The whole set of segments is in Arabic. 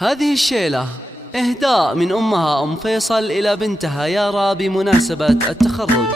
هذه الشيلة إهداء من أمها أم فيصل إلى بنتها يارا بمناسبة التخرج.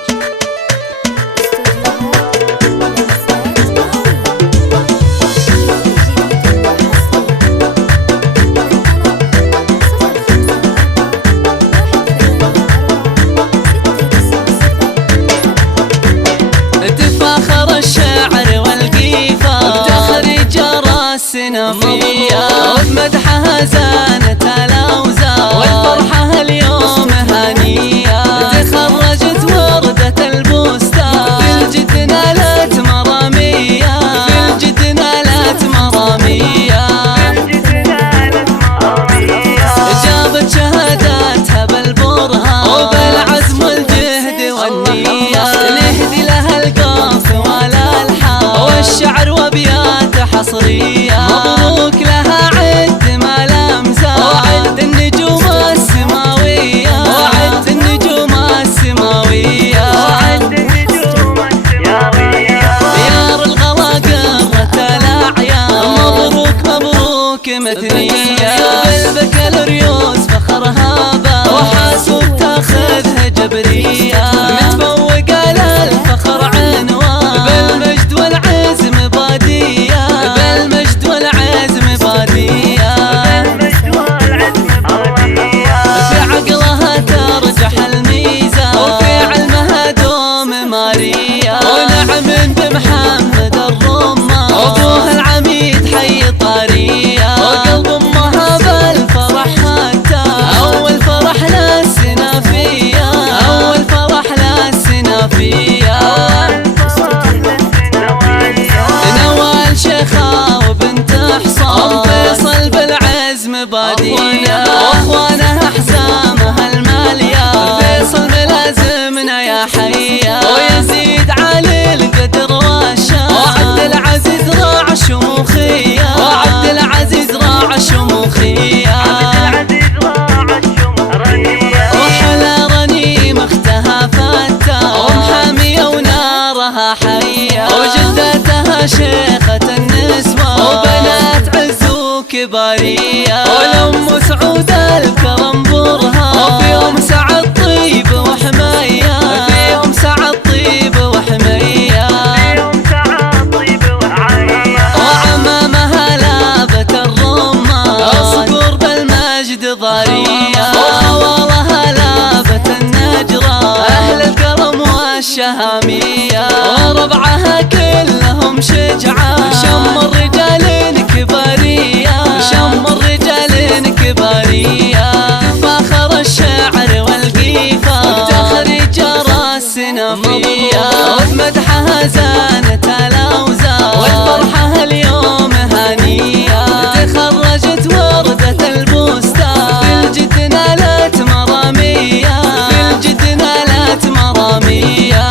تفاخر الشعر والقيفة بتخرج راسنا فيها وبمدحها زانت الأوزار والفرحة اليوم هنية. تخرجت وردة البستان بالجد نالت مرامية بالجد نالت مرامية جابت شهاداتها بالبرهان وبالعزم والجهد والنية. نهدي لها القاف والألحان والشعر وأبيات حصرية. مبروك لها عد ما الأمزاج وعد النجوم السماوية وعد النجوم السماوية ديار الغلا قرة الأعيان. مبروك مبروك مثنية بالبكالوريوس فخرها بان وحاسوب تاخذها جبرية. متفوقة للفخر عنوان بالمجد والعزم بادية بالمجد والعزم بادية. في عقلها ترجح الميزان وفي علمها دوم مارية. ونعم بمحمد الرمان وابوها العميد حي طارية. وقلب امها بالفرح حتى اول فرح للسنافية اول فرح للسنافية. نوال شيخة وبنت حصان ام فيصل بالعزم بادية واخوانها حزامها المالية. فيصل ملازمنا يا حيا ويزيد علي القدر والشان وعبد العزيز راع الشموخية وعبد العزيز راع الشموخية. وحلا رنيم اختها فتاة ام حامية ونارها حية وجدتها شيخة النسوة وبنات عز وكبارية. والأم سعود الكرم برهان وفي يوم سعد طيب وحمية في يوم سعد طيب وحمية. وعمامها لابت الرمان اصقر بالمجد ضارية. وخوالها لابت النجرة اهل الكرم والشهامية. وربعها كلهم شجعان شم الرجال كبارية شم الرجال كبارية. تفاخر الشعر والقيفة بتخرج راسنا فيها وبمدحها زانت الأوزار والفرحة اليوم هنية. تخرجت وردة البستان بالجد نالت مرامية بالجد نالت مرامية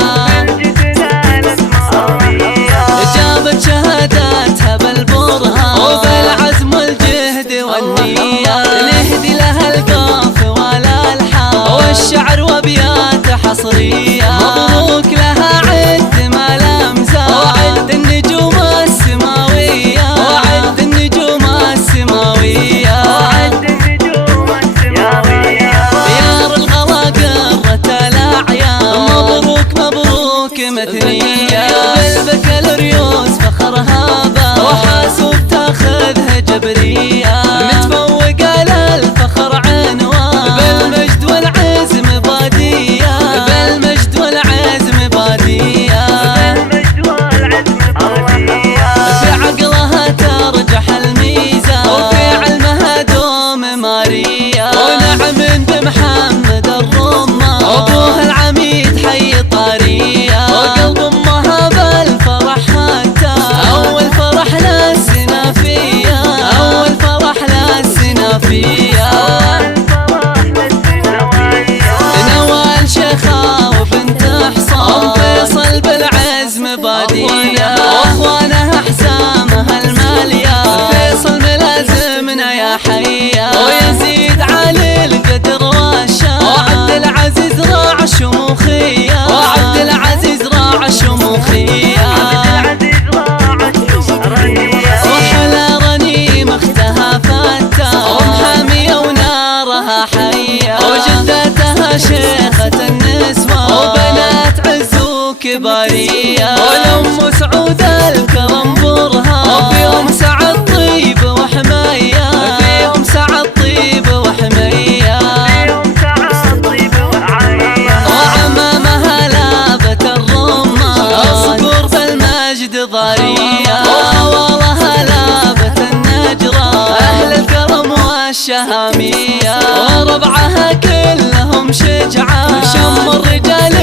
جابت شهاداتها بالبرهان وبالعزم والجهد والنية. نهدي لها القاف والألحان والشعر وأبيات حصرية. مبروك لها عد ما الأمزاج وعد النجوم السماوية وعد النجوم السماوية ديار الغلا قرة الأعيان. مبروك مبروك مثنية بالبكالوريوس فخرها بان وحاسوب تاخذها جبرية. متفوقة للفخر عنوان بالمجد والعزم بادية بالمجد والعزم بادية. في عقلها ترجح الميزان وفي علمها دوم مارية. ونعم بمحمد الرمان وابوها العميد حي طارية. وقلب امها بالفرح حتى اول فرح للسنافية اول فرح للسنافية. نوال شيخة وبنت حصان ام فيصل بالعزم بادية واخوانها حزامها المالية. فيصل ملازمنا يا حيا ويزيد علي القدر والشان وعبد العزيز راع الشموخية وعبد العزيز راع الشموخية. وحلا رنيم اختها فتاة شيخة النسوان وبنات عز وكبارية والأم سعود الكرم برهان في يوم سعد طيب وحمية في يوم سعد طيب وحمية وعمامها لابت الرمان اصقر في المجد ضارية والله لابت النجرة أهل الكرم والشهامية وربعها كلهم شجعان شم الرجال